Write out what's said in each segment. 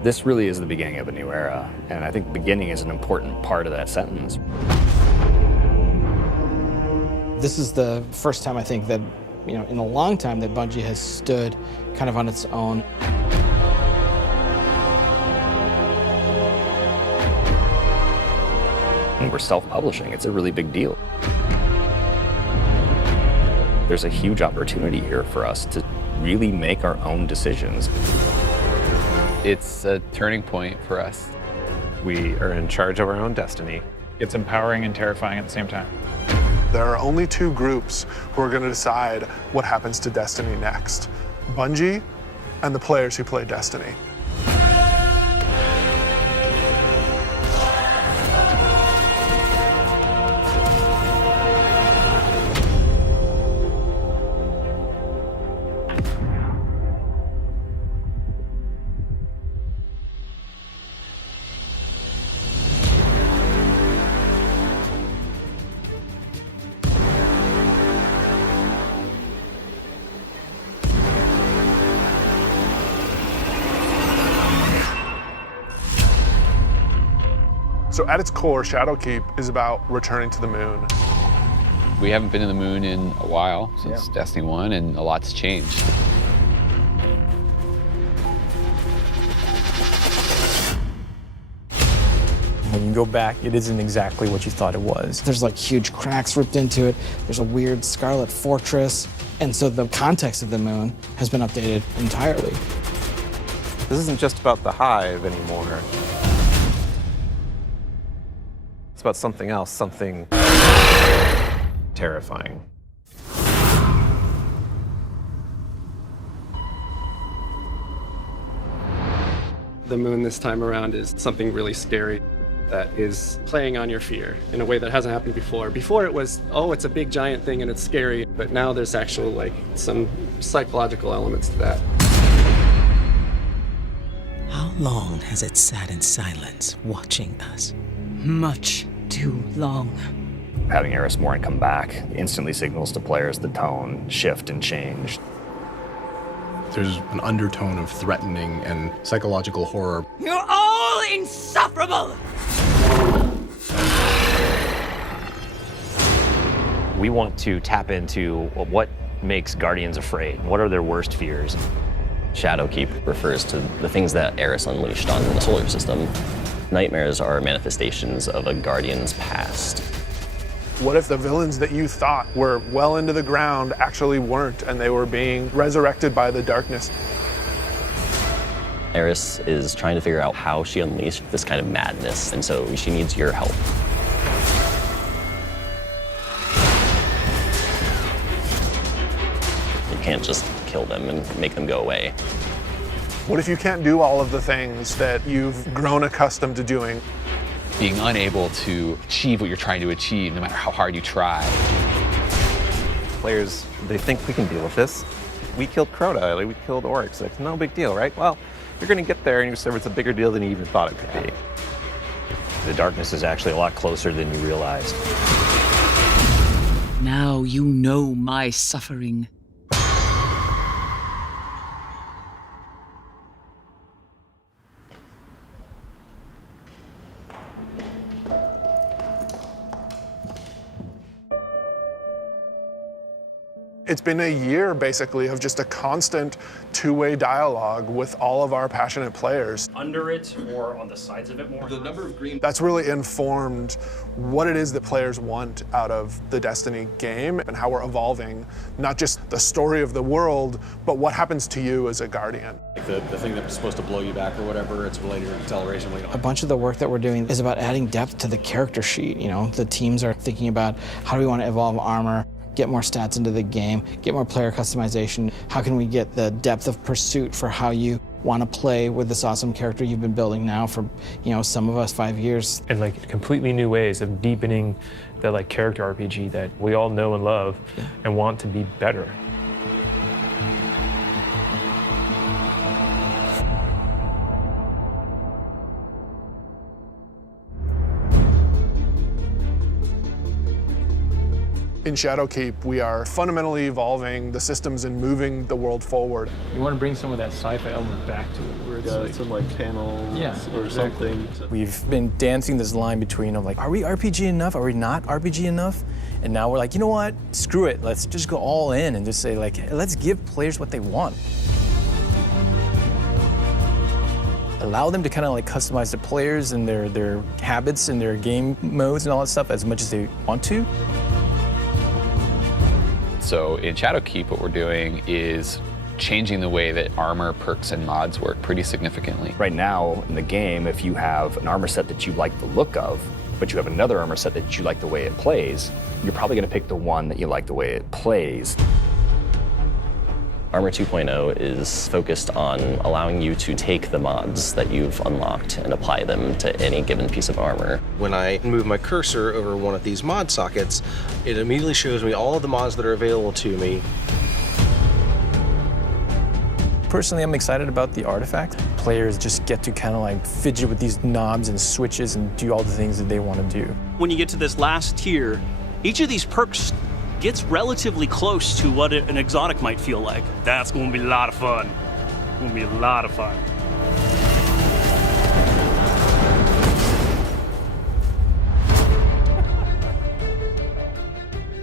This really is the beginning of a new era, and I think beginning is an important part of that sentence. This is the first time I think that, in a long time that Bungie has stood kind of on its own. And we're self-publishing. It's a really big deal. There's a huge opportunity here for us to really make our own decisions. It's a turning point for us. We are in charge of our own destiny. It's empowering and terrifying at the same time. There are only two groups who are going to decide what happens to Destiny next: Bungie and the players who play Destiny. So at its core, Shadowkeep is about returning to the moon. We haven't been to the moon in a while, since Destiny 1, and a lot's changed. When you go back, it isn't exactly what you thought it was. There's like huge cracks ripped into it. There's a weird scarlet fortress. And so the context of the moon has been updated entirely. This isn't just about the hive anymore. It's about something else, something terrifying. The moon this time around is something really scary that is playing on your fear in a way that hasn't happened before. Before it was, oh, it's a big giant thing and it's scary, but now there's actual some psychological elements to that. How long has it sat in silence, watching us? Much too long. Having Eris Morn come back instantly signals to players the tone shift and change. There's an undertone of threatening and psychological horror. You're all insufferable! We want to tap into what makes Guardians afraid. What are their worst fears? Shadowkeep refers to the things that Eris unleashed on the solar system. Nightmares are manifestations of a Guardian's past. What if the villains that you thought were well into the ground actually weren't, and they were being resurrected by the darkness? Eris is trying to figure out how she unleashed this kind of madness, and so she needs your help. You can't just kill them and make them go away. What if you can't do all of the things that you've grown accustomed to doing? Being unable to achieve what you're trying to achieve, no matter how hard you try. Players, they think we can deal with this. We killed Crota, we killed orcs. It's no big deal, right? Well, you're gonna get there and you discover it's a bigger deal than you even thought it could be. The darkness is actually a lot closer than you realized. Now you know my suffering. It's been a year, basically, of just a constant two-way dialogue with all of our passionate players. Under it or on the sides of it more? The number of green... That's really informed what it is that players want out of the Destiny game and how we're evolving, not just the story of the world, but what happens to you as a Guardian. Like the thing that was supposed to blow you back or whatever, it's related to acceleration. A bunch of the work that we're doing is about adding depth to the character sheet. The teams are thinking about how do we want to evolve armor, get more stats into the game, get more player customization. How can we get the depth of pursuit for how you want to play with this awesome character you've been building now for, some of us 5 years. And completely new ways of deepening the character RPG that we all know and love and want to be better. In Shadowkeep, we are fundamentally evolving the systems and moving the world forward. You want to bring some of that sci-fi element back to it, where it's like, some like panels or exactly. something. We've been dancing this line between of like, are we RPG enough? Are we not RPG enough? And now we're like, you know what? Screw it. Let's just go all in and just say like, hey, let's give players what they want. Allow them to kind of like customize the players and their habits and their game modes and all that stuff as much as they want to. So in Shadowkeep, what we're doing is changing the way that armor, perks, and mods work pretty significantly. Right now in the game, if you have an armor set that you like the look of, but you have another armor set that you like the way it plays, you're probably going to pick the one that you like the way it plays. Armor 2.0 is focused on allowing you to take the mods that you've unlocked and apply them to any given piece of armor. When I move my cursor over one of these mod sockets, it immediately shows me all of the mods that are available to me. Personally, I'm excited about the artifact. Players just get to kind of like fidget with these knobs and switches and do all the things that they want to do. When you get to this last tier, each of these perks gets relatively close to what an exotic might feel like. That's going to be a lot of fun. It's going to be a lot of fun.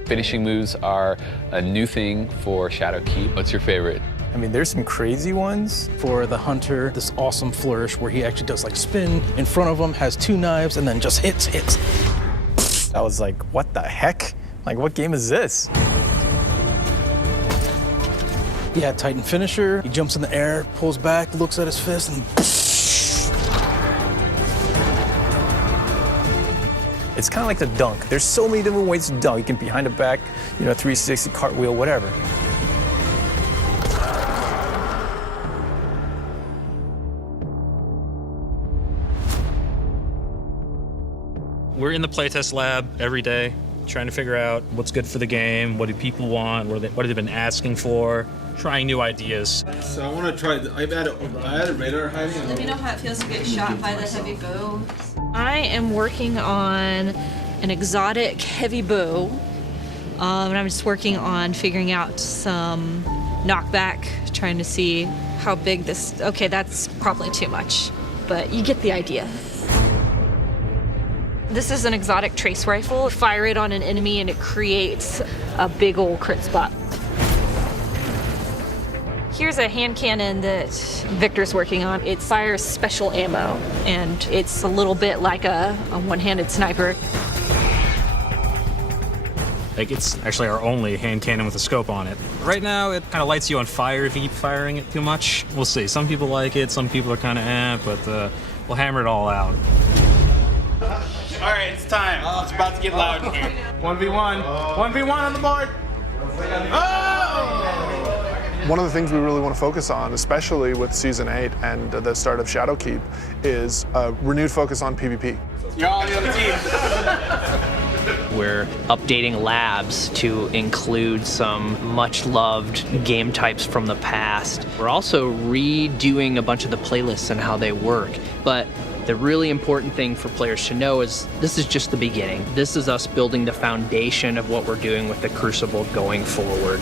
Finishing moves are a new thing for Shadowkeep. What's your favorite? I mean, there's some crazy ones. For the hunter, this awesome flourish where he actually does like spin in front of him, has two knives, and then just hits. I was like, what the heck? Like, what game is this? Yeah, Titan finisher. He jumps in the air, pulls back, looks at his fist, and It's kind of like the dunk. There's so many different ways to dunk. You can behind the back, 360, cartwheel, whatever. We're in the playtest lab every day, trying to figure out what's good for the game, what do people want, what have they been asking for, trying new ideas. So I want to try, I added radar hiding. Let me know how it feels to get shot by the heavy bow. I am working on an exotic heavy bow, and I'm just working on figuring out some knockback, trying to see how big this, okay, that's probably too much, but you get the idea. This is an exotic trace rifle. Fire it on an enemy and it creates a big old crit spot. Here's a hand cannon that Victor's working on. It fires special ammo, and it's a little bit like a one-handed sniper. Like, it's actually our only hand cannon with a scope on it. Right now, it kind of lights you on fire if you keep firing it too much. We'll see. Some people like it, some people are kind of but we'll hammer it all out. All right, it's time. It's about to get loud in here. 1v1. 1v1 on the board. Oh! One of the things we really want to focus on, especially with Season 8 and the start of Shadowkeep, is a renewed focus on PvP. You're all on the other team. We're updating labs to include some much-loved game types from the past. We're also redoing a bunch of the playlists and how they work. But the really important thing for players to know is this is just the beginning. This is us building the foundation of what we're doing with the Crucible going forward.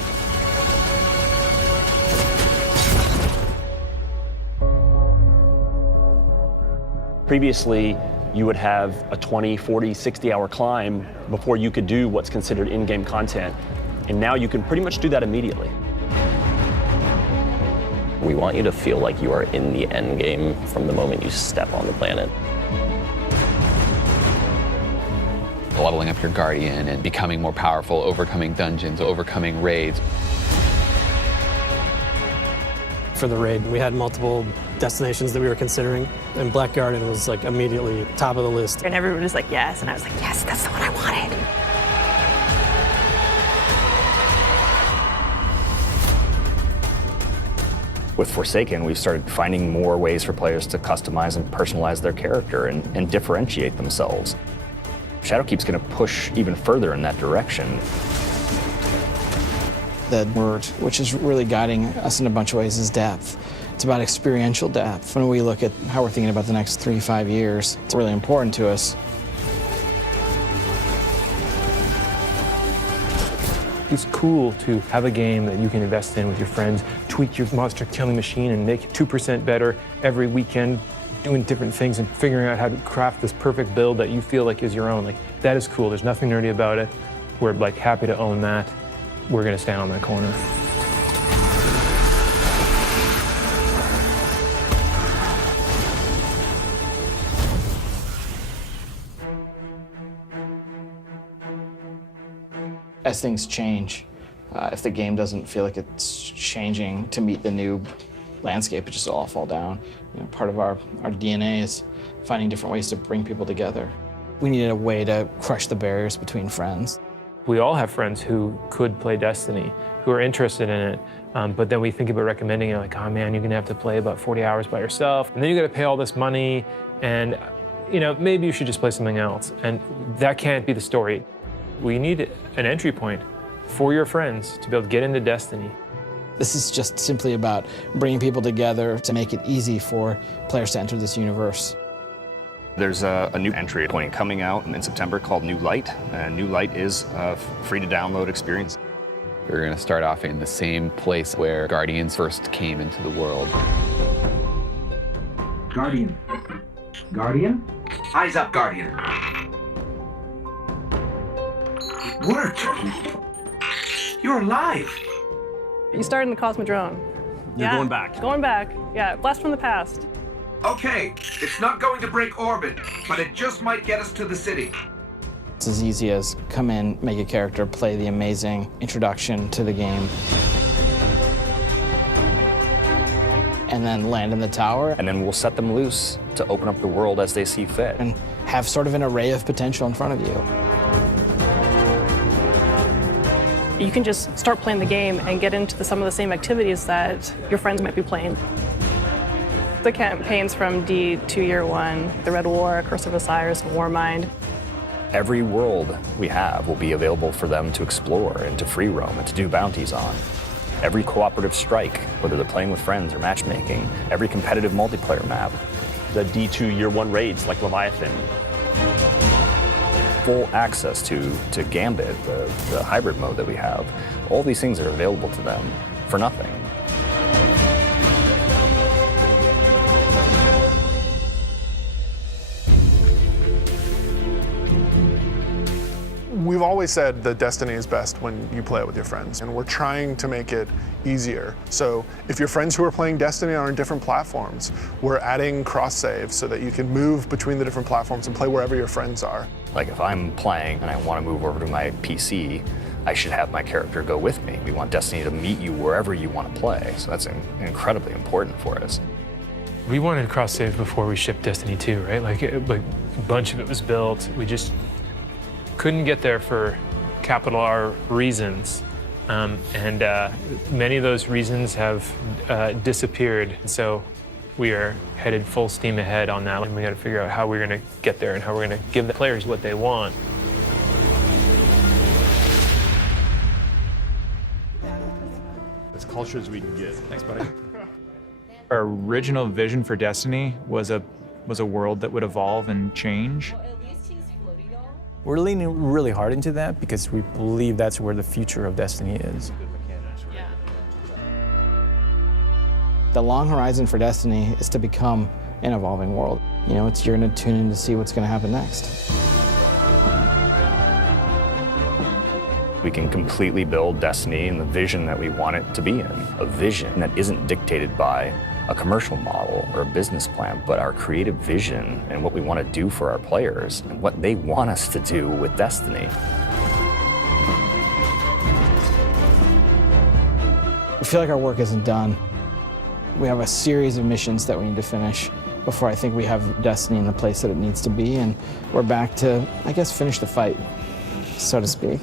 Previously, you would have a 20, 40, 60-hour climb before you could do what's considered in-game content. And now you can pretty much do that immediately. We want you to feel like you are in the end game from the moment you step on the planet. Leveling up your Guardian and becoming more powerful, overcoming dungeons, overcoming raids. For the raid, we had multiple destinations that we were considering, and Black Garden was like immediately top of the list. And everyone was like, yes, and I was like, yes, that's the one I wanted. With Forsaken, we've started finding more ways for players to customize and personalize their character and differentiate themselves. Shadowkeep's going to push even further in that direction. The word, which is really guiding us in a bunch of ways, is depth. It's about experiential depth. When we look at how we're thinking about the next 3-5 years, it's really important to us. It's cool to have a game that you can invest in with your friends, tweak your monster killing machine and make it 2% better every weekend, doing different things and figuring out how to craft this perfect build that you feel like is your own. Like, that is cool. There's nothing nerdy about it. We're like happy to own that. We're gonna stand on that corner. As things change, if the game doesn't feel like it's changing to meet the new landscape, it just all fall down. You know, part of our DNA is finding different ways to bring people together. We needed a way to crush the barriers between friends. We all have friends who could play Destiny, who are interested in it, but then we think about recommending it like, oh man, you're gonna have to play about 40 hours by yourself, and then you gotta pay all this money, and you know, maybe you should just play something else. And that can't be the story. We need an entry point for your friends to be able to get into Destiny. This is just simply about bringing people together to make it easy for players to enter this universe. There's a new entry point coming out in September called New Light, and New Light is a free-to-download experience. We're going to start off in the same place where Guardians first came into the world. Guardian. Guardian? Eyes up, Guardian. It worked. You're alive. You started in the Cosmodrome. You're going back. Going back. Yeah, blast from the past. Okay, it's not going to break orbit, but it just might get us to the city. It's as easy as come in, make a character, play the amazing introduction to the game, and then land in the tower. And then we'll set them loose to open up the world as they see fit. And have sort of an array of potential in front of you. You can just start playing the game and get into some of the same activities that your friends might be playing. The campaigns from D to Year One, the Red War, Curse of Osiris, Warmind. Every world we have will be available for them to explore and to free roam and to do bounties on. Every cooperative strike, whether they're playing with friends or matchmaking, every competitive multiplayer map. The D2 Year One raids like Leviathan. Full access to Gambit, the hybrid mode that we have. All these things are available to them for nothing. We've always said that Destiny is best when you play it with your friends, and we're trying to make it easier. So if your friends who are playing Destiny are on different platforms, we're adding cross saves so that you can move between the different platforms and play wherever your friends are. Like if I'm playing and I want to move over to my PC, I should have my character go with me. We want Destiny to meet you wherever you want to play, so that's incredibly important for us. We wanted cross-save before we shipped Destiny 2, right? Like a bunch of it was built. We just couldn't get there for capital R reasons. Many of those reasons have disappeared. So we are headed full steam ahead on that. And we got to figure out how we're going to get there and how we're going to give the players what they want. As culture as we can get. Thanks, buddy. Our original vision for Destiny was a world that would evolve and change. We're leaning really hard into that because we believe that's where the future of Destiny is. The long horizon for Destiny is to become an evolving world. You know, you're going to tune in to see what's going to happen next. We can completely build Destiny in the vision that we want it to be in. A vision that isn't dictated by a commercial model or a business plan, but our creative vision and what we want to do for our players and what they want us to do with Destiny. I feel like our work isn't done. We have a series of missions that we need to finish before I think we have Destiny in the place that it needs to be, and we're back to, I guess, finish the fight, so to speak.